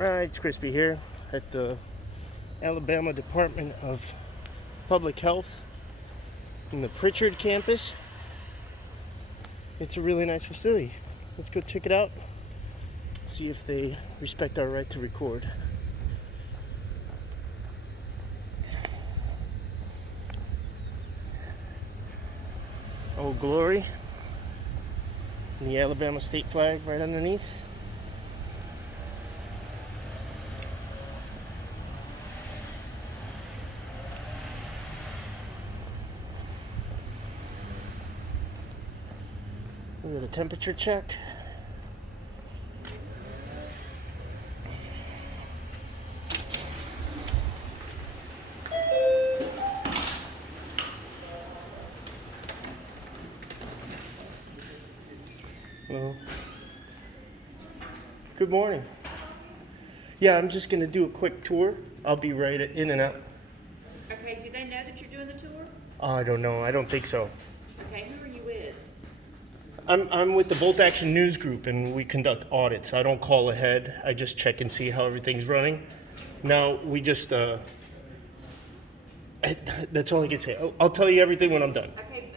Right, it's Crispy here at the Alabama Department of Public Health in the Pritchard campus. It's a really nice facility. Let's go check it out, see if they respect our right to record. Old Glory, and the Alabama state flag right underneath. We got a temperature check. Hello. Good morning. Yeah, I'm just gonna do a quick tour. I'll be right in and out. Okay, do they know that you're doing the tour? I don't know. I don't think so. Okay, who are you with? I'm with the Bolt Action News Group, and we conduct audits. I don't call ahead. I just check and see how everything's running. Now, we just, that's all I can say. I'll tell you everything when I'm done. Okay,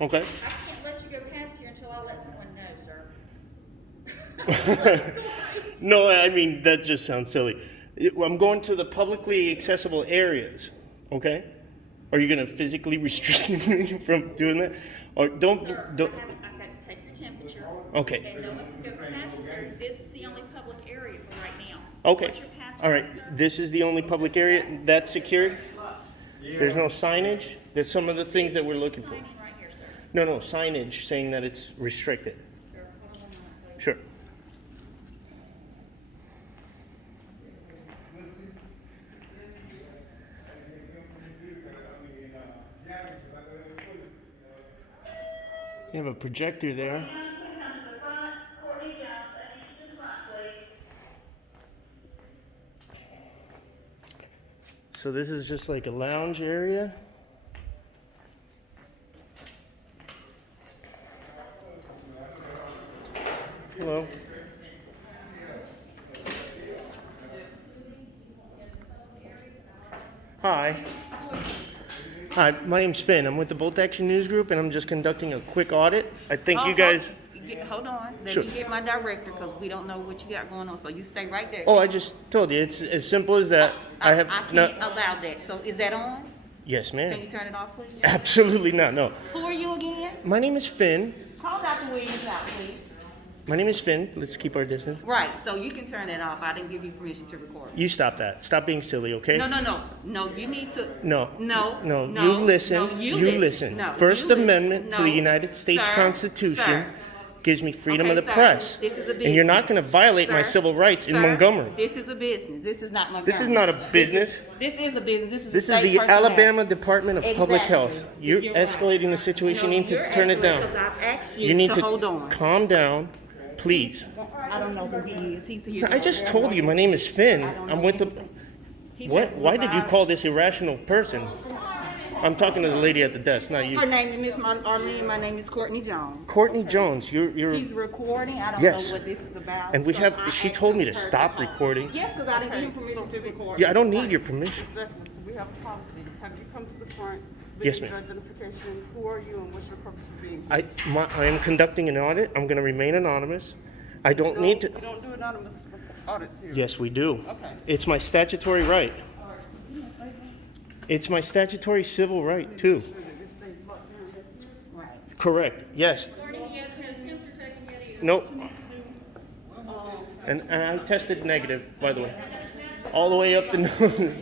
Okay? I can't let you go past here until I let someone know, sir. No, I mean, that just sounds silly. I'm going to the publicly accessible areas, okay? Are you going to physically restrict me from doing that? Or don't. Sir, I've got to take your temperature. Okay. And no one can go past this area. This is the only public area for right now. Okay. What's your password, All right. sir? This is the only public area that's secured. There's no signage. There's some of the things that we're looking for. Signing right here, sir. No, signage saying that it's restricted. Sir, hold on a minute, please. Sure. You have a projector there. So this is just like a lounge area. Hello. Hi. Hi, my name's Finn. I'm with the Bolt Action News Group, and I'm just conducting a quick audit. I think you guys... Hold on. Let Sure. me get my director because we don't know what you got going on. So you stay right there. Oh, I just told you. It's as simple as that. I can't no. allow that. So is that on? Yes, Can ma'am. you turn it off, please? Absolutely not. No. Who are you again? My name is Finn. Call Dr. Williams out, please. My name is Finn. Let's keep our distance. Right. So you can turn it off. I didn't give you permission to record. You stop that. Stop being silly, okay? No. You need to. No. No. You listen. No, you listen. listen. No, First you listen. Amendment to the No. United States Sir, Constitution sir. gives me freedom Okay, of the sir, press. this is a And you're not business. going to violate my Sir, civil rights in sir, Montgomery. This is a business. This is not Montgomery. This is not a business. This is a business. This is This a is state the personnel. Alabama Department of Public Exactly. Health. You're You're escalating right. the situation. No, You need to you're turn it down. Because I've asked you, You need to hold on. calm down, please. I don't know who he is. He's here. I just told you my name is Finn. I don't know I'm with the. anything. He What? said Why did you goodbye. call this irrational person? I'm talking to the lady at the desk, not Her you. name is Miss Arlene. My name is Courtney Jones. Courtney Jones, you're. He's recording. I don't Yes. know what this is about. And we so have. I She asked told me to her stop hold. recording. Yes, because I didn't give him permission to record. Yeah, I don't need your permission. Exactly, so we have a policy. Have you come to the front? Yes, Give ma'am. your identification. Who are you and what's your purpose for being? I am conducting an audit. I'm going to remain anonymous. I don't need to. We don't do anonymous audits here. Yes, we do. Okay. It's my statutory right. It's my statutory civil right too. Sure that this stays locked down. Right. Correct. Yes. Learning he hasn't had his temperature taken yet either. Nope. And I tested negative, by the way. All the way up the nose.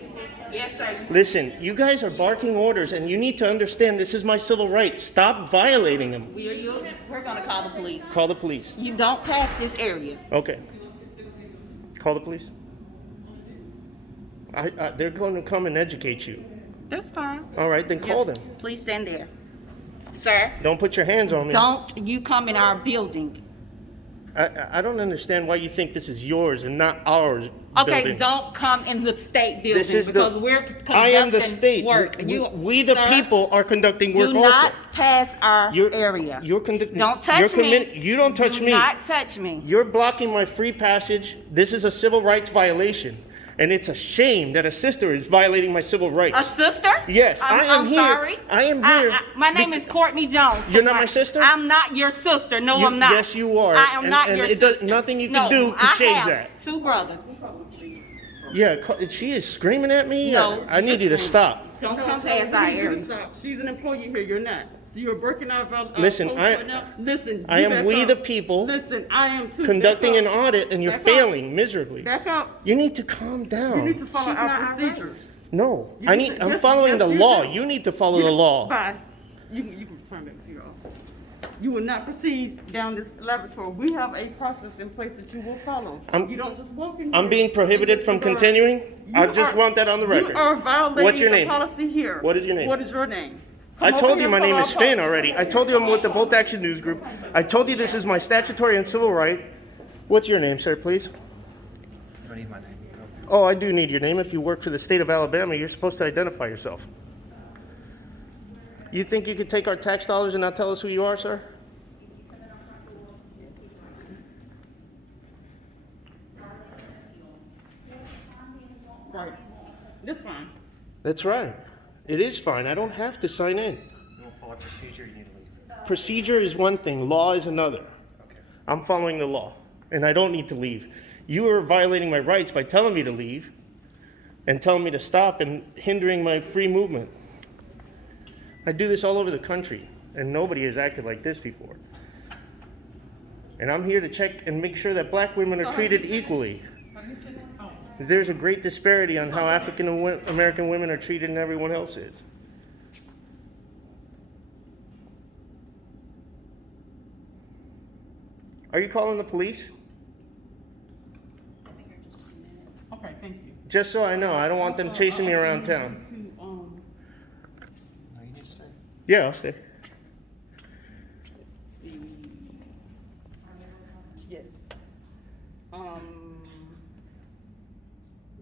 Yes, sir. Listen, you guys are barking orders, and you need to understand this is my civil right. Stop violating them. We're gonna call the police. Call the police. You don't pass this area. Okay. Call the police. They're going to come and educate you. That's fine. All right, then call them. Please stand there. Sir, Don't put your hands on me. don't you come in our building. I don't understand why you think this is yours and not ours. Okay, building. don't come in the state building This is because the, we're I conducting am the state. work. We the Sir, people are conducting work do also. not pass our area. You're conducting. Don't touch me. You don't touch Do me. not touch me. You're blocking my free passage. This is a civil rights violation. And it's a shame that a sister is violating my civil rights. A sister? Yes, I am I'm here. sorry. I am here. My name is Courtney Jones. You're not my sister? I'm not your sister. No, I'm not. Yes, you are. I am not and your it sister. does nothing you can No, do to I change have that. 2 brothers. Yeah, she is screaming at me. No, I need you to you're stop. Don't No, come no, past we our need you to area. stop. She's an employee here, you're not. So you're breaking our Listen, codes I- right now. Listen, I you am back we up. the people Listen, I am too. conducting Back an up. audit and you're Back up. failing miserably. Back up. You need to calm down. You need to follow She's our not our procedures. No, You I need need. to- I'm yes, following yes, the you law. do. You need to follow the law. Bye. You can return back to your office. You will not proceed down this laboratory. We have a process in place that you will follow. I'm- You don't just walk in I'm here being prohibited and from just go around. continuing. I You just are- want that on the record. You are violating What's your the name? policy here. What is your name? What is your name? I Come told over you here my and name follow is our Finn policy. already. I told you I'm with the Bolt Action News Group. I told you this is my statutory and civil right. What's your name, sir, please? You don't need my name. Go. Oh, I do need your name. If you work for the state of Alabama, you're supposed to identify yourself. You think you could take our tax dollars and not tell us who you are, sir? Right. That's fine. That's right. It is fine. I don't have to sign in. You won't follow procedure, you need to leave. Procedure is one thing, law is another. Okay. I'm following the law, and I don't need to leave. You are violating my rights by telling me to leave and telling me to stop and hindering my free movement. I do this all over the country, and nobody has acted like this before. And I'm here to check and make sure that black women are treated equally. Because there's a great disparity on how African American women are treated and everyone else is. Are you calling the police? Okay, thank you. Just so I know, I don't want them chasing me around town. To, No, you need to stay. Yeah, I'll stay. see. Yes.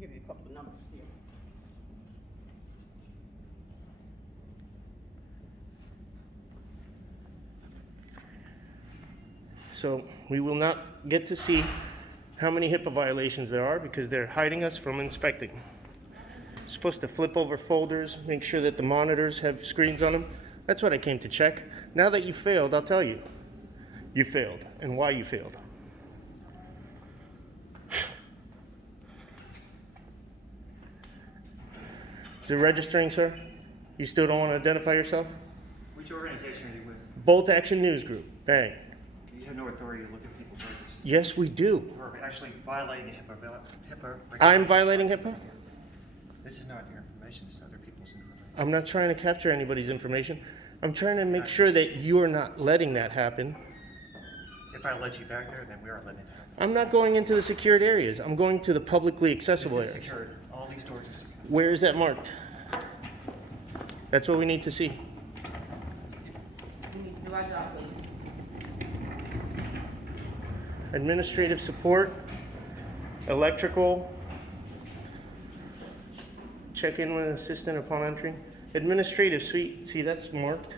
Give you a couple of numbers here. So we will not get to see how many HIPAA violations there are because they're hiding us from inspecting. Supposed to flip over folders, make sure that the monitors have screens on them. That's what I came to check. Now that you failed, I'll tell you. You failed and why you failed. Is it registering, sir? You still don't want to identify yourself? Which organization are you with? Bolt Action News Group. Bang. You have no authority to look at people's records. Yes, we do. We're actually violating HIPAA. I'm violating HIPAA? This is not your information, this is other people's information. I'm not trying to capture anybody's information. I'm trying to make sure that you're not letting that happen. If I let you back there, then we are letting it happen. I'm not going into the secured areas. I'm going to the publicly accessible This is areas. secured. All these doors are secured. Where is that marked? That's what we need to see. We need to do our job, please. Administrative support, electrical, check in with an assistant upon entry. Administrative suite, see that's marked.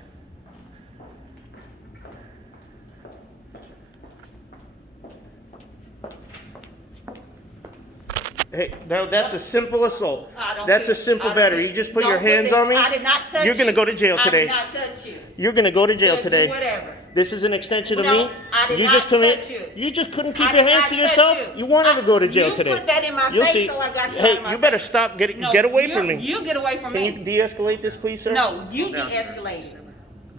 Hey, now that's a simple assault. I don't That's care. a simple I don't battery. care. You just put your Don't hands it. on me. I did not touch you. You're gonna go to jail today. I did not touch you. You're gonna go to jail Then do today. whatever. This is an extension of No, me. I did you not just come in. touch you. You just couldn't keep I your did hands not to touch yourself. you. wanted to go to jail you today. put that in my You'll face, see. so I got you Hey, out of my you better face. stop. Get No, away you- from me. You get away from Can you me. de-escalate this, please, sir? No, you de-escalate.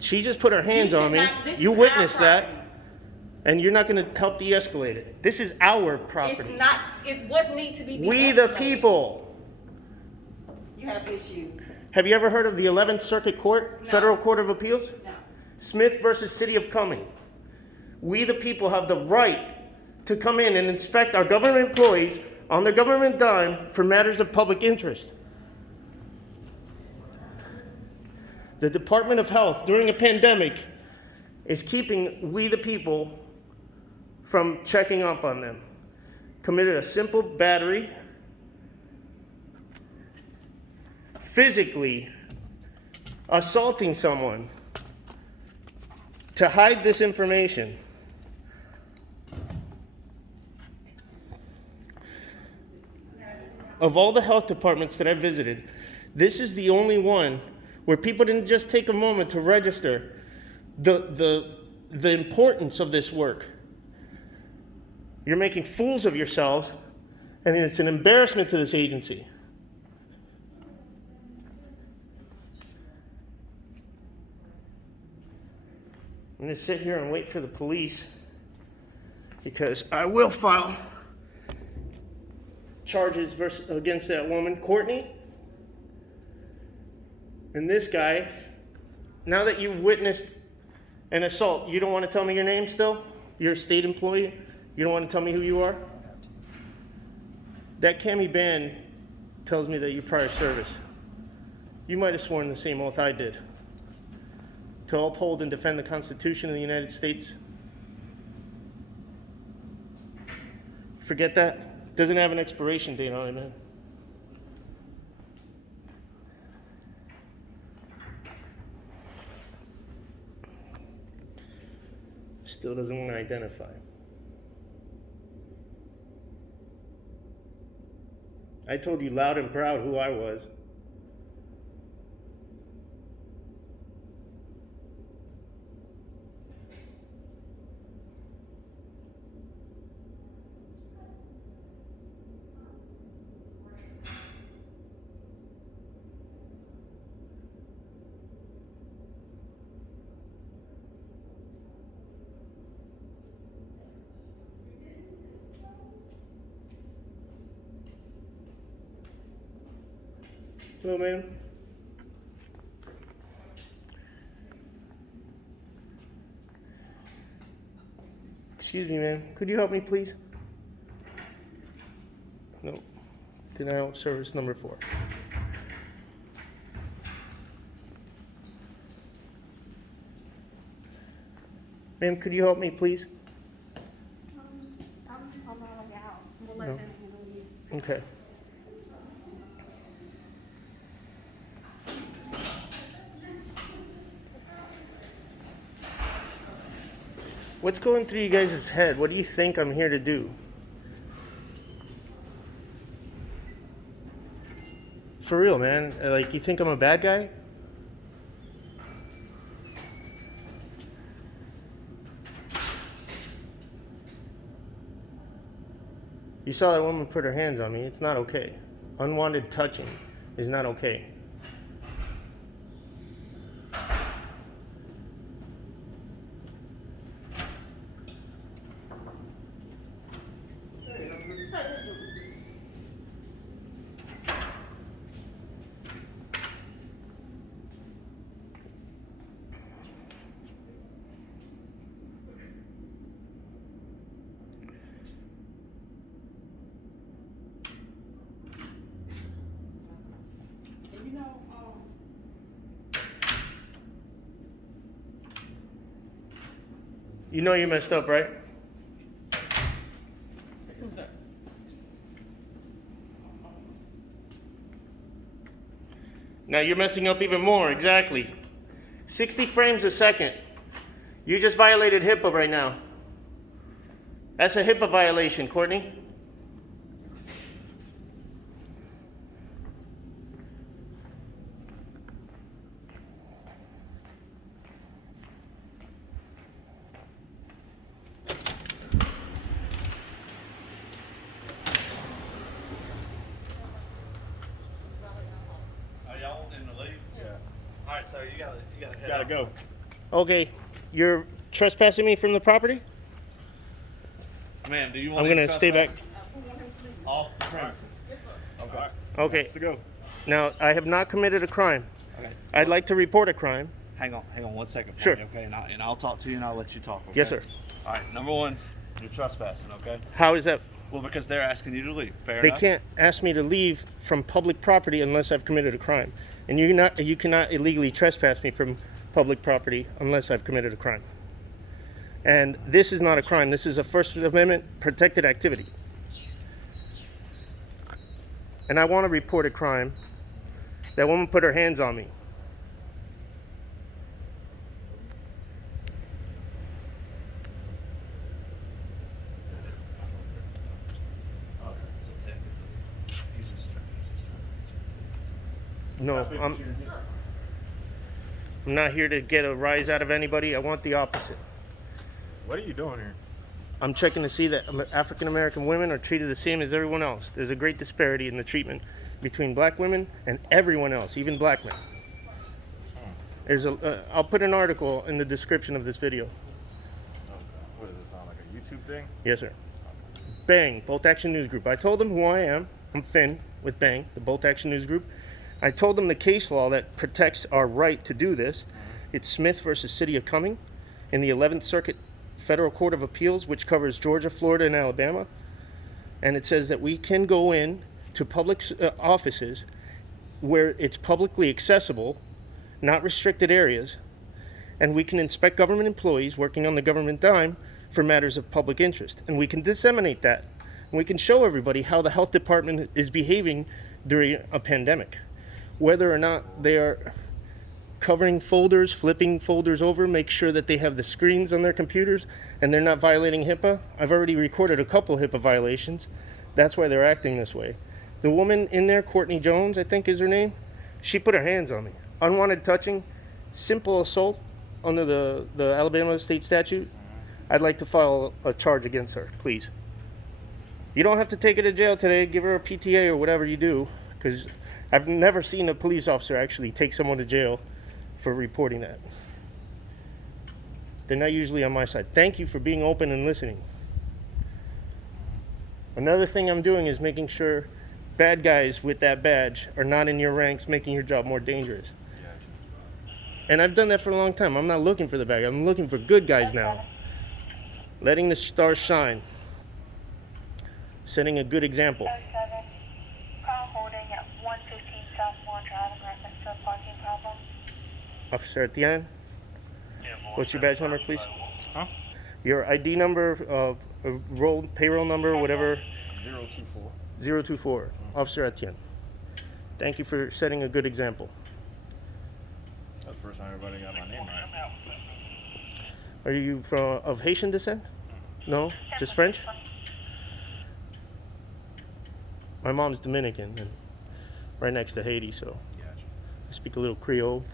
She just put her hands You on should me. not- this You is witnessed our that, property. and you're not going to help de-escalate it. This is our property. It's not. It was need to be. We the de-escalated. people. You have issues. Have you ever heard of the 11th Circuit Court, No. Federal Court of Appeals? No. Smith versus City of Cumming. We the people have the right to come in and inspect our government employees on their government dime for matters of public interest. The Department of Health during a pandemic is keeping we the people from checking up on them. Committed a simple battery, physically assaulting someone to hide this information. Of all the health departments that I visited, this is the only one where people didn't just take a moment to register the importance of this work. You're making fools of yourselves, and it's an embarrassment to this agency. I'm going to sit here and wait for the police, because I will file charges against that woman, Courtney, and this guy. Now that you've witnessed an assault, you don't want to tell me your name still? You're a state employee? You don't want to tell me who you are? That Cami band tells me that you're prior service. You might have sworn the same oath I did. To uphold and defend the Constitution of the United States. Forget that. Doesn't have an expiration date on it, man. Still doesn't want to identify. I told you loud and proud who I was. Hello, ma'am. Excuse me, ma'am. Could you help me, please? No. Denial of service number 4. Ma'am, could you help me, please? I'm not out. We'll let No. them handle you. Okay. What's going through you guys' head? What do you think I'm here to do? For real, man. Like, you think I'm a bad guy? You saw that woman put her hands on me. It's not okay. Unwanted touching is not okay. You know you messed up, right? Who's that? Now you're messing up even more, exactly. 60 frames a second. You just violated HIPAA right now. That's a HIPAA violation, Courtney. Are y'all wanting to leave? Yeah. All right, so you gotta head Gotta out. go. Okay, you're trespassing me from the property? Ma'am, do you want I'm gonna stay back. off the premises? Okay. Okay. To go. Now, I have not committed a crime. Okay. I'd like to report a crime. Hang on 1 second for Sure. me, okay? And I'll talk to you and I'll let you talk. Okay? Yes, sir. All right. Number 1, you're trespassing. Okay. How is that? Well, because they're asking you to leave. Fair They enough. can't ask me to leave from public property unless I've committed a crime. And you cannot illegally trespass me from public property unless I've committed a crime. And this is not a crime. This is a First Amendment protected activity. And I want to report a crime. That woman put her hands on me. No, I'm not here to get a rise out of anybody. I want the opposite. What are you doing here? I'm checking to see that African American women are treated the same as everyone else. There's a great disparity in the treatment between black women and everyone else, even black men. There's I'll put an article in the description of this video. What does this sound like, a YouTube thing? Yes, sir. Bang, Bolt Action News Group. I told them who I am. I'm Finn with Bang, the Bolt Action News Group. I told them the case law that protects our right to do this. It's Smith versus City of Cumming in the 11th Circuit Federal Court of Appeals, which covers Georgia, Florida, and Alabama. And it says that we can go in to public offices where it's publicly accessible, not restricted areas, and we can inspect government employees working on the government dime for matters of public interest. And we can disseminate that. And we can show everybody how the health department is behaving during a pandemic. Whether or not they are covering folders, flipping folders over, make sure that they have the screens on their computers and they're not violating HIPAA. I've already recorded a couple HIPAA violations. That's why they're acting this way. The woman in there, Courtney Jones, I think is her name, she put her hands on me. Unwanted touching, simple assault under the Alabama state statute. I'd like to file a charge against her, please. You don't have to take her to jail today. Give her a PTA or whatever you do, because I've never seen a police officer actually take someone to jail for reporting that. They're not usually on my side. Thank you for being open and listening. Another thing I'm doing is making sure bad guys with that badge are not in your ranks, making your job more dangerous. And I've done that for a long time. I'm not looking for the bad guys. I'm looking for good guys now. Letting the stars shine. Setting a good example. Call holding at 115 South Moore Drive in reference to a parking problem. Officer Etienne, what's your badge number, please? Huh? Your ID number, payroll number, whatever. 024. 024. Officer Etienne. Thank you for setting a good example. That's the first time everybody got my name right. Are you of Haitian descent? No? Just French? My mom's Dominican and right next to Haiti, so Gotcha. I speak a little Creole.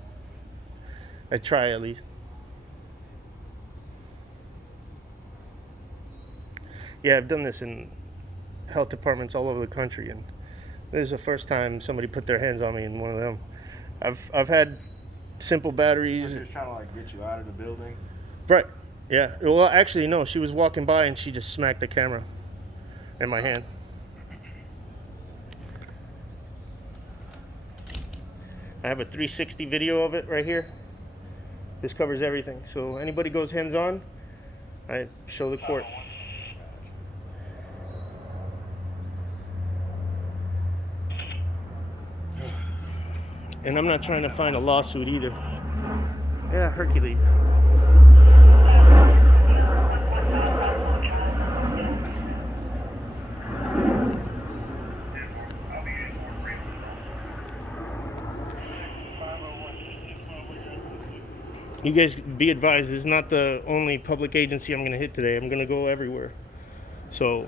I try at least. Yeah, I've done this in health departments all over the country, and this is the first time somebody put their hands on me in one of them. I've had simple batteries. She was trying to like get you out of the building. Right. Yeah. Well, actually, no. She was walking by and she just smacked the camera in my hand. I have a 360 video of it right here. This covers everything. So anybody goes hands-on, I show the court. And I'm not trying to find a lawsuit either. Yeah, Hercules. You guys be advised, this is not the only public agency I'm going to hit today. I'm going to go everywhere. So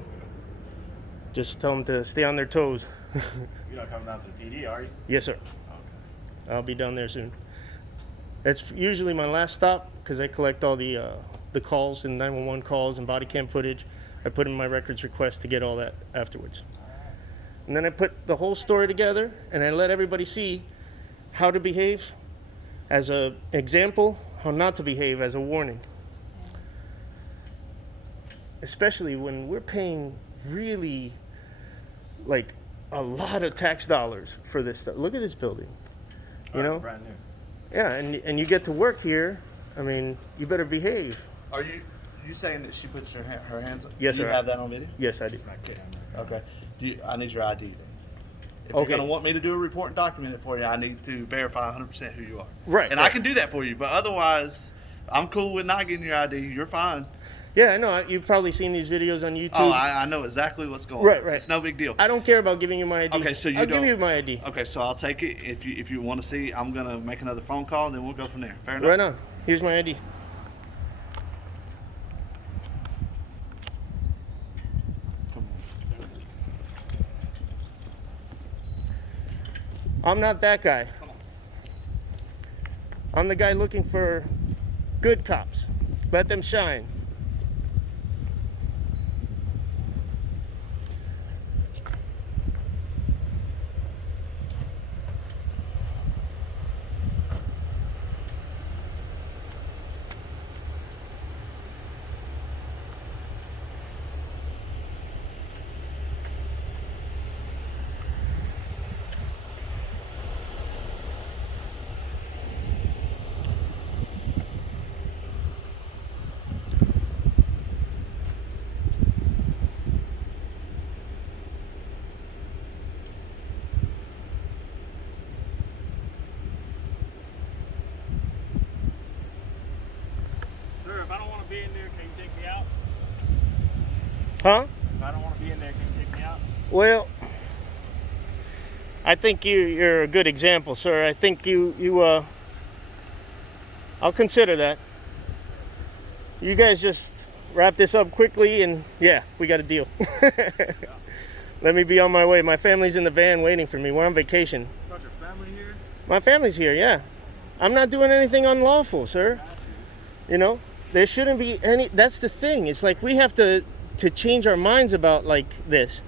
just tell them to stay on their toes. You're not coming down to the PD, are you? Yes, sir. Okay. I'll be down there soon. That's usually my last stop because I collect all the calls and 911 calls and body cam footage. I put in my records request to get all that afterwards. And then I put the whole story together and I let everybody see how to behave as an example, how not to behave as a warning. Especially when we're paying really like a lot of tax dollars for this stuff. Look at this building. You know? It's brand new. Yeah, and you get to work here. I mean, you better behave. Are you saying that she puts her hands up? Yes, Do you sir. have that on video? Yes, I do. Okay. I need your ID then. If Okay. you're going to want me to do a report and document it for you, I need to verify 100% who you are. Right, And right. I can do that for you, but otherwise, I'm cool with not getting your ID. You're fine. Yeah, I know. You've probably seen these videos on YouTube. Oh, I know exactly what's going Right, on. right. It's no big deal. I don't care about giving you my ID. Okay, so you I'll don't. give you my ID. Okay, so I'll take it. If you want to see, I'm gonna make another phone call, and then we'll go from there. Fair enough. Right on. Here's my ID. I'm not that guy. I'm the guy looking for good cops. Let them shine. Sir, if I don't want to be in there, can you take me out? Huh? If I don't want to be in there, can you take me out? Well, I think you're a good example, sir. I think I'll consider that. You guys just wrap this up quickly and yeah, we got a deal. Let me be on my way. My family's in the van waiting for me. We're on vacation. Got your family here? My family's here, yeah. I'm not doing anything unlawful, sir. You know, there shouldn't be any, that's the thing. It's like we have to change our minds about like this.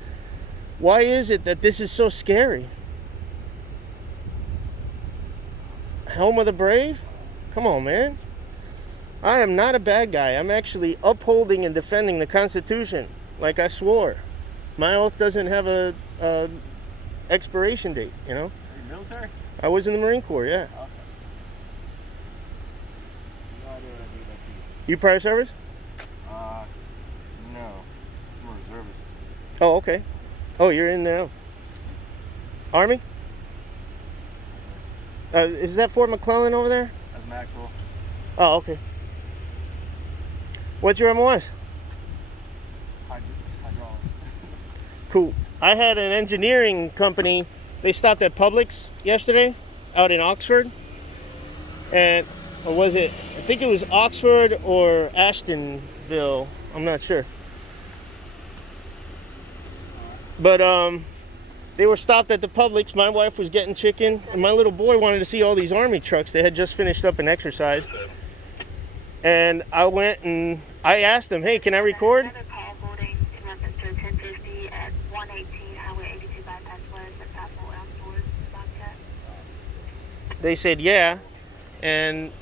Why is it that this is so scary? Home of the brave? Come on, man. I am not a bad guy. I'm actually upholding and defending the Constitution like I swore. My oath doesn't have a expiration date, you know? Are you military? I was in the Marine Corps, yeah. Okay. No idea what I do that You prior service? No. I'm a reservist. Oh, okay. Oh, you're in now. Army? Is that Fort McClellan over there? That's Maxwell. Oh, okay. What's your MOS? Hydraulics. Cool. I had an engineering company. They stopped at Publix yesterday out in Oxford. And, or was it, I think it was Oxford or Ashtonville. I'm not sure. But, they were stopped at the Publix. My wife was getting chicken, and my little boy wanted to see all these Army trucks. They had just finished up an exercise. And I went and I asked them, hey, can I record? Another call holding in reference to 1050 at 118 Highway 82 bypass west at Pratville outdoors Bobcat. They said, yeah. And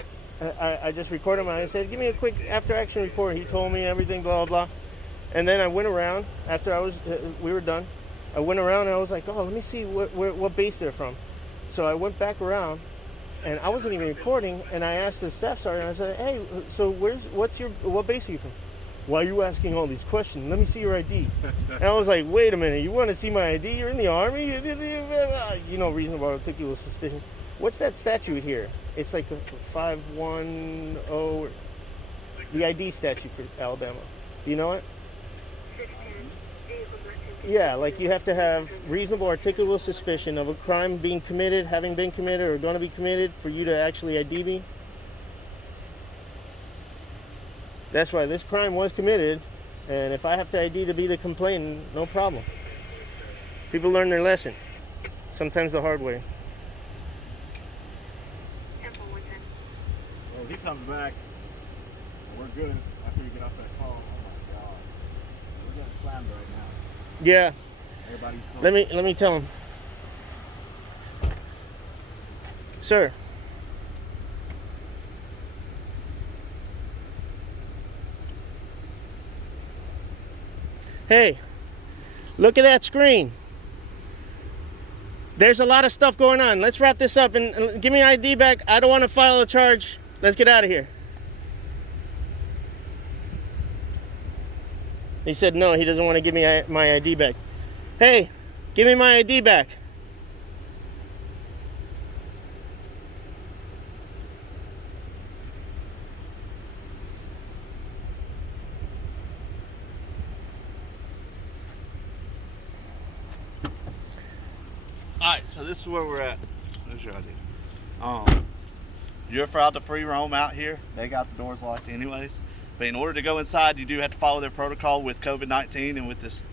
I just recorded mine and said, give me a quick after-action report. He told me everything, blah, blah, blah. And then I went around after we were done. I went around and I was like, oh, let me see what base they're from. So I went back around and I wasn't even recording. And I asked the staff sergeant, I said, hey, so what base are you from? Why are you asking all these questions? Let me see your ID. And I was like, wait a minute, you want to see my ID? You're in the Army? You know, reasonable articulable suspicion. What's that statute here? It's like a 510, the ID statute for Alabama. Do you know it? Yeah, like you have to have reasonable articulable suspicion of a crime being committed, having been committed, or going to be committed for you to actually ID me. That's why this crime was committed, and if I have to ID to be the complainant, no problem. People learn their lesson, sometimes the hard way. Well, if he comes back, we're good after you get off that call. Oh my God. We're getting slammed right now. Yeah, Everybody's let me tell him. Sir. Hey, look at that screen. There's a lot of stuff going on. Let's wrap this up and give me ID back. I don't want to file a charge. Let's get out of here. He said no, he doesn't want to give me my ID back. Hey, give me my ID back. Alright, so this is where we're at. There's your idea. You're allowed to free roam out here. They got the doors locked anyways. But in order to go inside, you do have to follow their protocol with COVID-19 and with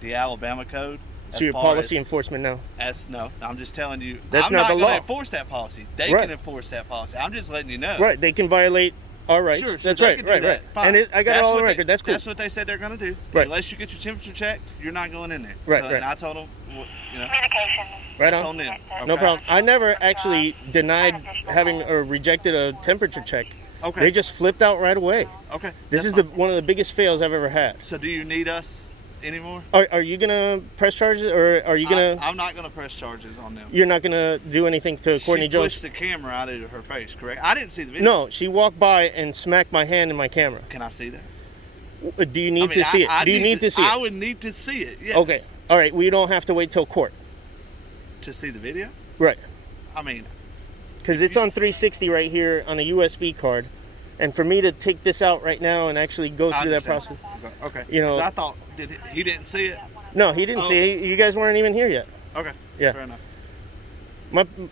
the Alabama code. So you're policy enforcement now? No, I'm just telling you. That's I'm not not the going to law. enforce that policy. They Right. can enforce that policy. I'm just letting you know. Right, they can violate our rights. Sure, so That's they right, can do right, that. right. Fine. And I got it all on what record. That's cool. That's what they said they're going to do. Right. Unless you get your temperature checked, you're not going in there. Right, so, right. And I told them, Communication. Right that's on. on them. No Okay. problem. I never actually denied having or rejected a temperature check. Okay. They just flipped out right away. Okay. This that's is fine. one of the biggest fails I've ever had. So do you need us anymore? Are you gonna press charges, or are you gonna? I'm not going to press charges on them. You're not gonna do anything to Courtney She Jones? pushed the camera out of her face, correct? I didn't see the video. No, she walked by and smacked my hand in my camera. Can I see that? Do you need to see it? Do you need to see I it? would need to see it, yes. Okay. All right. We don't have to wait till court. To see the video? Right. I mean, Because it's on 360 right here on a USB card, and for me to take this out right now and actually go I through that understand. process. Okay. You know- 'Cause I thought he didn't see it. No, he didn't Oh. see it. You guys weren't even here yet. Okay. Yeah. Fair enough.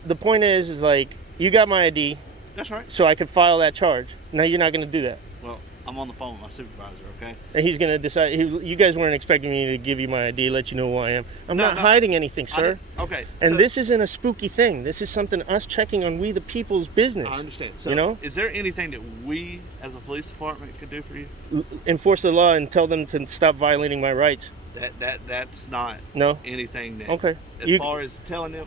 The point is like you got my ID, That's right. so I could file that charge. Now you're not going to do that, Well, I'm on the phone with my supervisor, okay? and he's going to decide. You guys weren't expecting me to give you my ID, let you know who I am. I'm No, not no. hiding anything, sir. Okay. And so- this isn't a spooky thing. This is something us checking on we the people's business. I understand. So, You know? is there anything that we as a police department could do for you? Enforce the law and tell them to stop violating my rights. That's not No? anything that. Okay. As far as telling them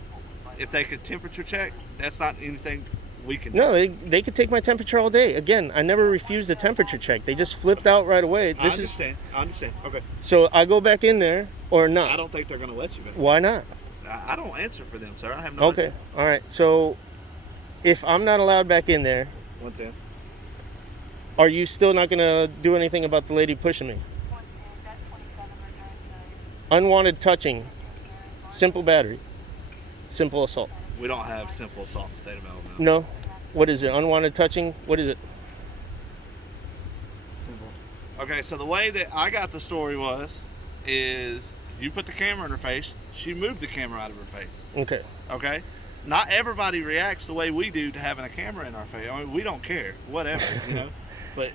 if they could temperature check, that's not anything we can. No, they could take my temperature all day. Again, I never refused a temperature check. They just flipped out right away. I understand. I understand. Okay. So I go back in there or I not? don't think they're going to let you in. Why not? I don't answer for them, sir. I have no. Okay. All right. So if I'm not allowed back in there, 110. are you still not going to do anything about the lady pushing me? Unwanted touching, simple battery, simple assault. We don't have simple assault in the state of Alabama. No? What is it? Unwanted touching? What is it? Okay, so the way that I got the story is you put the camera in her face, she moved the camera out of her face. Okay. Okay? Not everybody reacts the way we do to having a camera in our face. I mean, we don't care, whatever, you know. But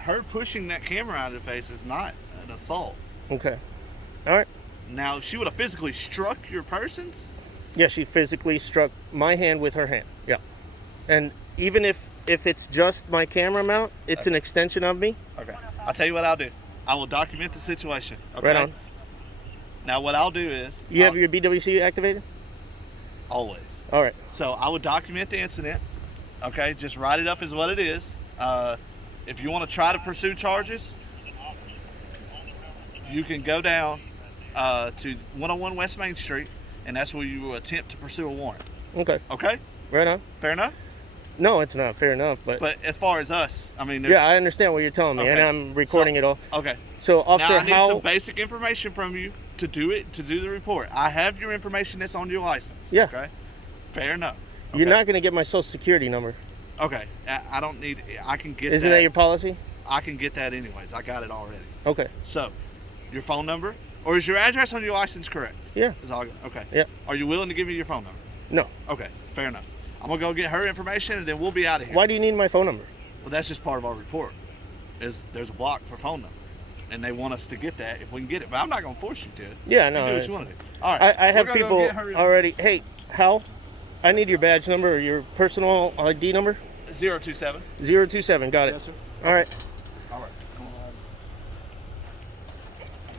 her pushing that camera out of her face is not an assault. Okay. All right. Now, if she would have physically struck your persons, Yeah, she physically struck my hand with her hand. Yeah. And even if it's just my camera mount, it's an extension of me. okay. I'll tell you what I'll do. I will document the situation. Okay? Right on. Now, what I'll do is You have your BWC activated? always. All right. So I would document the incident. Okay, just write it up as what it is. If you want to try to pursue charges, you can go down to 101 West Main Street, and that's where you will attempt to pursue a warrant. Okay. Okay, Right on. fair enough. No, it's not fair enough, but But as far as us, I mean, there's, yeah, I understand what you're telling me, and Okay. I'm recording it all. Okay. So, Now Officer, I need how? some basic information from you to do the report. I have your information that's on your license. Yeah. Okay. Fair enough. You're Okay. not going to get my social security number. Okay. I don't need. I can get. Isn't that your policy? I can get that anyways. I got it already. Okay. So, your phone number, or is your address on your license correct? Yeah. Is all okay. Yeah. Are you willing to give me your phone number? No. Okay, fair enough. I'm gonna go get her information, and then we'll be out of here. Why do you need my phone number? Well, that's just part of our report. There's a block for phone number, and they want us to get that if we can get it. But I'm not gonna force you to. Yeah, You no. do what it's- you want to do. All right. I have we're gonna go people get her already. Hey, Hal, I need your badge number or your personal ID number. 027. 027. Got it. Yes, sir. All right. All right.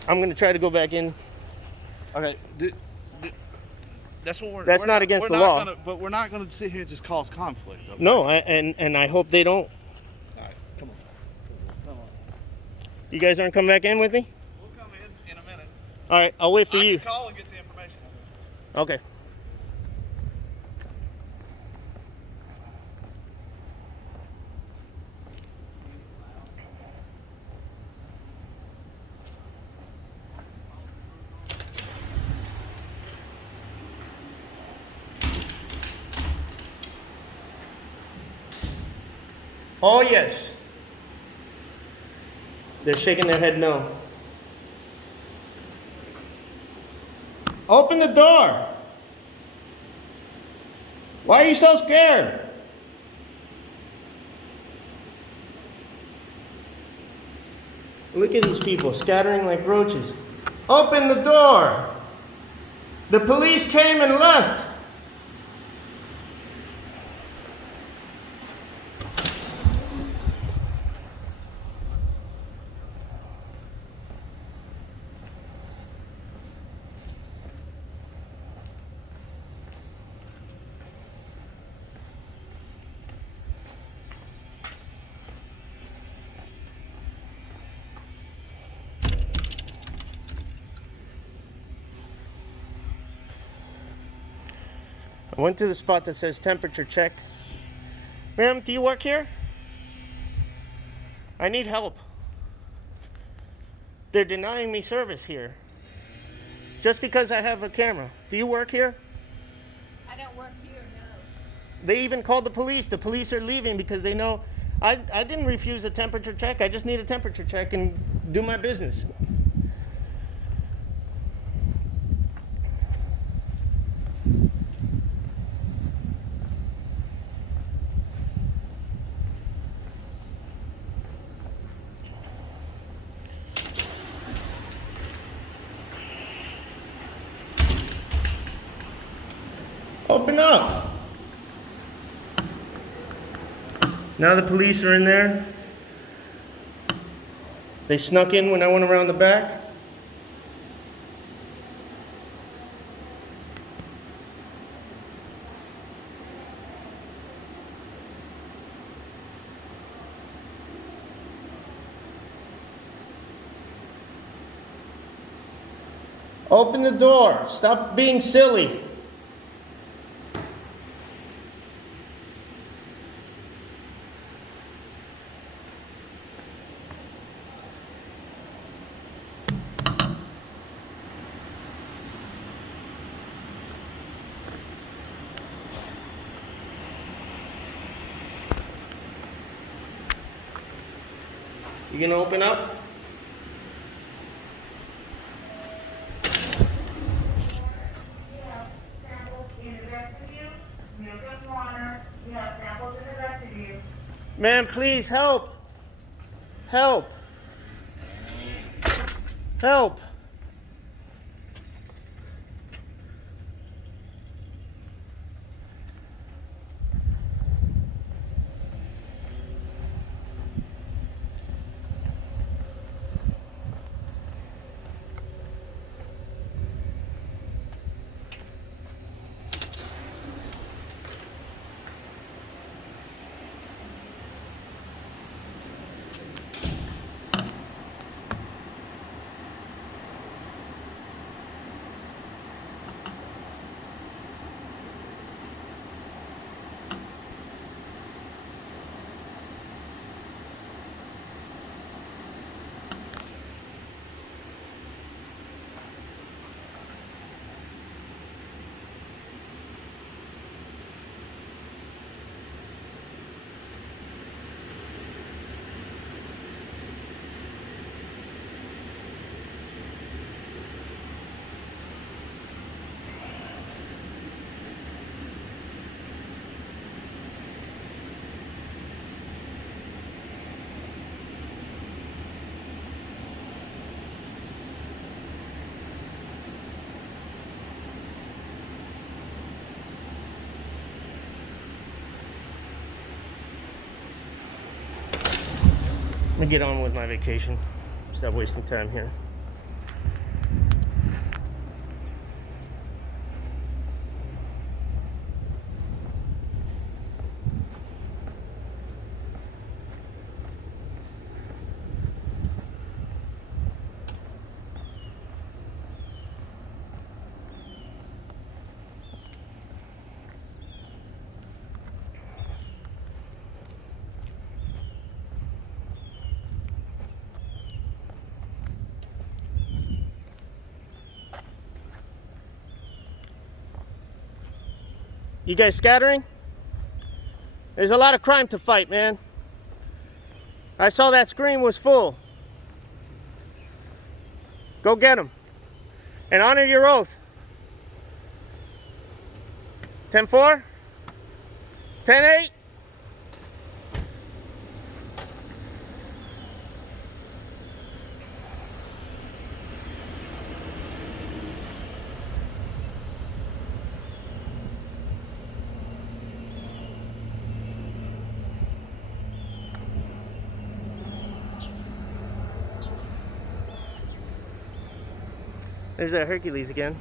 I'm going to try to go back in. Okay. That's what we're. That's we're not against we're the not law. But we're not gonna sit here and just cause conflict. Okay? No, and I hope they don't. All right. Come on. Come on. You guys aren't coming back in with me? We'll come in a minute. All right, I'll wait for I you. can call and get the information. Okay. Oh, yes. They're shaking their head no. Open the door. Why are you so scared? Look at these people scattering like roaches. Open the door. The police came and left. I went to the spot that says temperature check. Ma'am, do you work here? I need help. They're denying me service here. Just because I have a camera. Do you work here? I don't work here, no. They even called the police. The police are leaving because they know I didn't refuse a temperature check. I just need a temperature check and do my business. Open up. Now the police are in there. They snuck in when I went around the back. Open the door. Stop being silly. You gonna open up? Man, please help. Help. Help. Let me get on with my vacation. Stop wasting time here. You guys scattering? There's a lot of crime to fight, man. I saw that screen was full. Go get them. And honor your oath. 10-4? 10-8. There's that Hercules again.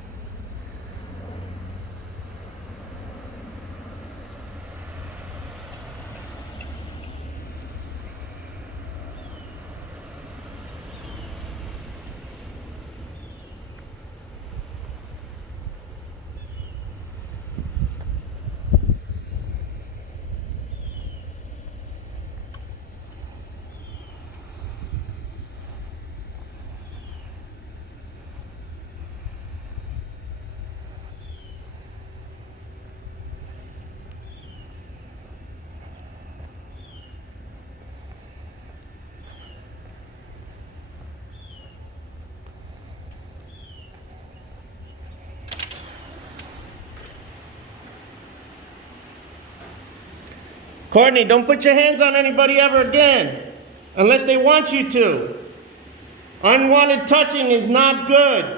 Courtney, don't put your hands on anybody ever again, unless they want you to. Unwanted touching is not good.